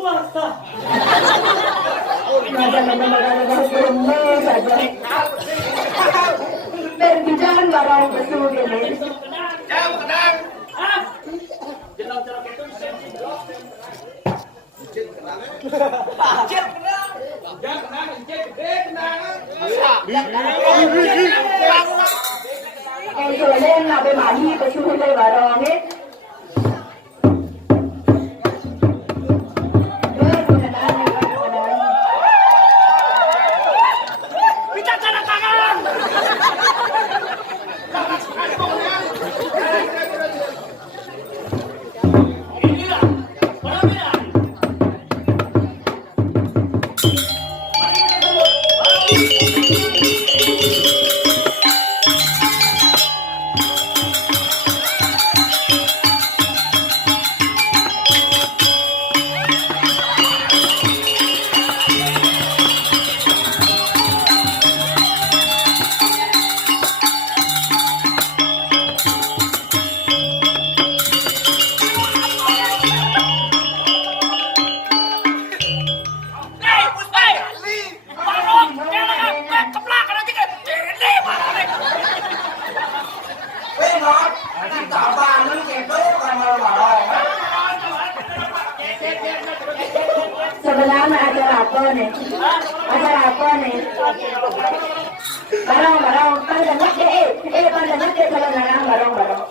Puasa. Berbicara barang betul ini. Jauh tenang. Ah. Jelang cara itu Cek kenang. Jangan kenang, cek gede kenang. Em vừa lên là bên mái đi cái chú đây vào đó hết. Sebenarnya acara apa nih? Acara apa nih? Barang, pandangan pandangan kalau barang.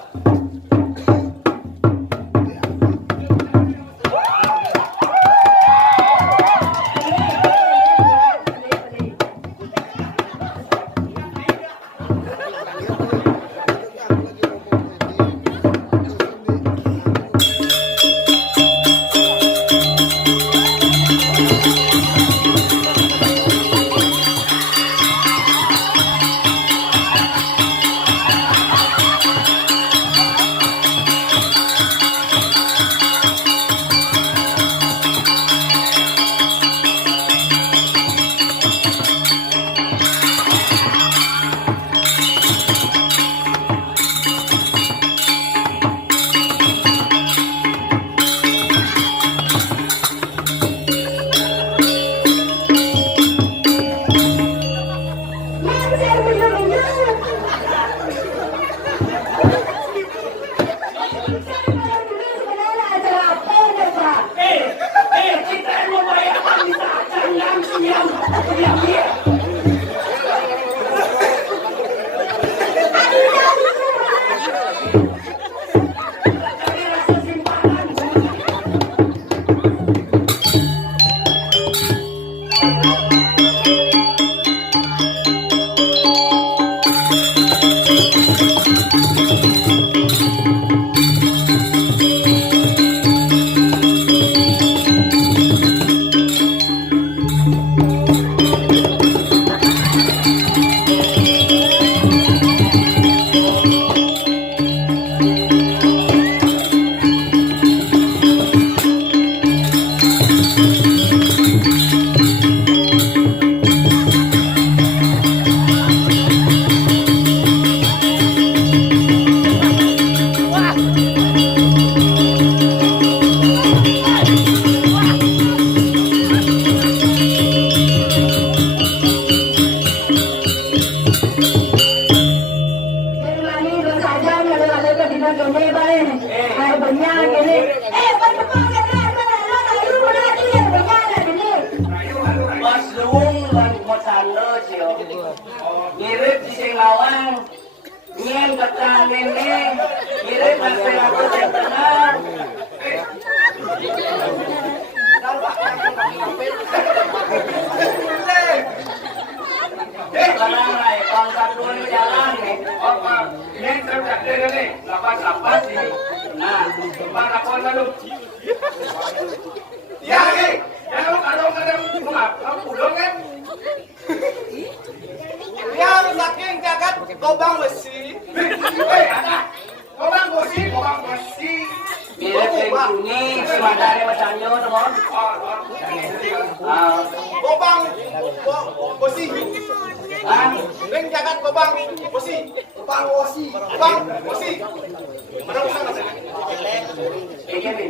ini.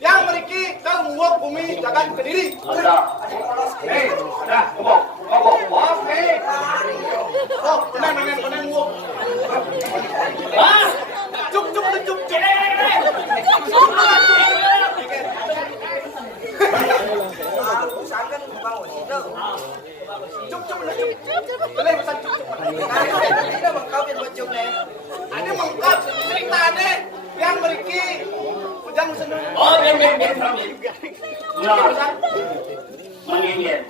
Yang meriki kalau nguap bumi jagat ke diri. Ada. Ada. Kobok. Oke. Oh, benar nguap. Ah, Cuk. Boleh pesan cuk. Ini mengkau biar bocok nih. Ada mengkap cerita nih yang meriki ujang seneng. oh, biar. Nah, mengingat.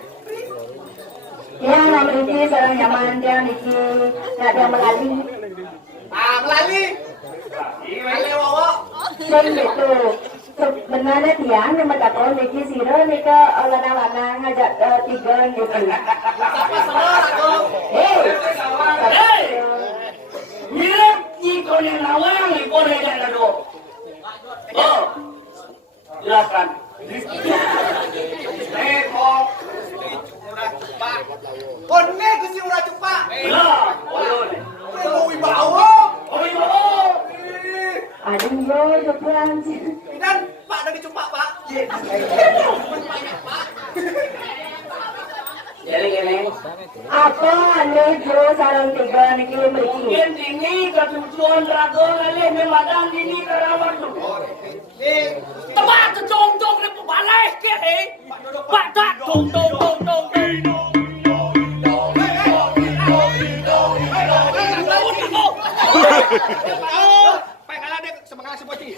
Ya, memiliki seorang nyaman dia Niki, nggak ada melali. Melali. Melali wawa. Dan itu sebenarnya dia cuma takut Niki siro Nika lana ngajak tiga gitu. Apa salah aku? Hei, mirip ikon yang nawang, ikon yang ada do. Oh, silakan. Kok Pak. Kone gusi ura cepat. Lah, boleh. Mau wibawa. Oh, iya. Aduh yo, depan. Dan Pak dari cepat Pak. Gini. Apa ane jo sarang tiga Niki memiliki? Mungkin ini ketujuan dragon ini memadam ini kerawat tu. Tempat cong ni balai ke? Pak tak cong. Pengalah dia semangat seperti.